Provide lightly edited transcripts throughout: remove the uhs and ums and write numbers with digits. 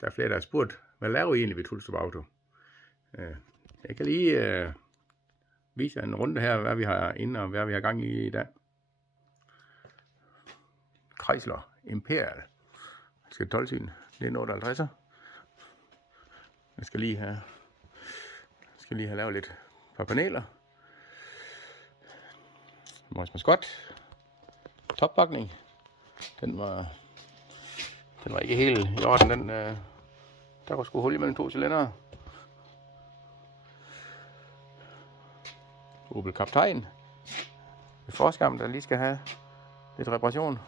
Der er flere, der har spurgt, hvad laver I egentlig ved Tulstrup Auto? Jeg kan lige vise jer en runde her, hvad vi har inde og hvad vi har gang i dag. Chrysler Imperial. Jeg skal 12-syn. Det er en 58'er. Jeg skal lige have lavet lidt par paneler. Vores maskot. Toppakning. Den var ikke helt i orden. Der var sgu hul imellem 2 cylindere. Opel Kaptajn. Ved forskærmen, der lige skal have lidt reparation.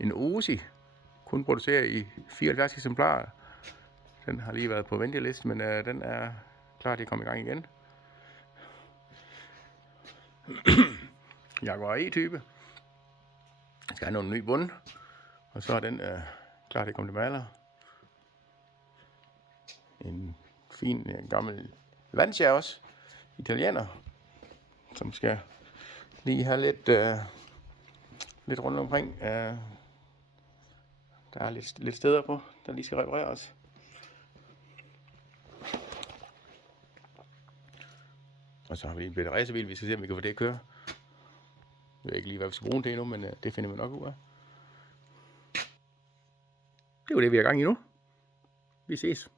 En Osi. Kun produceret i 74 eksemplarer. Den har lige været på venteliste, men den er klar til at komme i gang igen. Jaguar E-type. Jeg skal have nogle ny bund. Og så er den klar til at komme til maler. En fin gammel Lancia også. Italiener. Som skal lige have lidt rundt omkring. Der er lidt steder på, der lige skal repareres. Og så har vi en bitte racerbil, vi skal se, om vi kan få det at køre. Jeg ved ikke lige, hvad vi skal bruge den til endnu, men det finder vi nok ud af. Det var det, vi har gang i nu. Vi ses.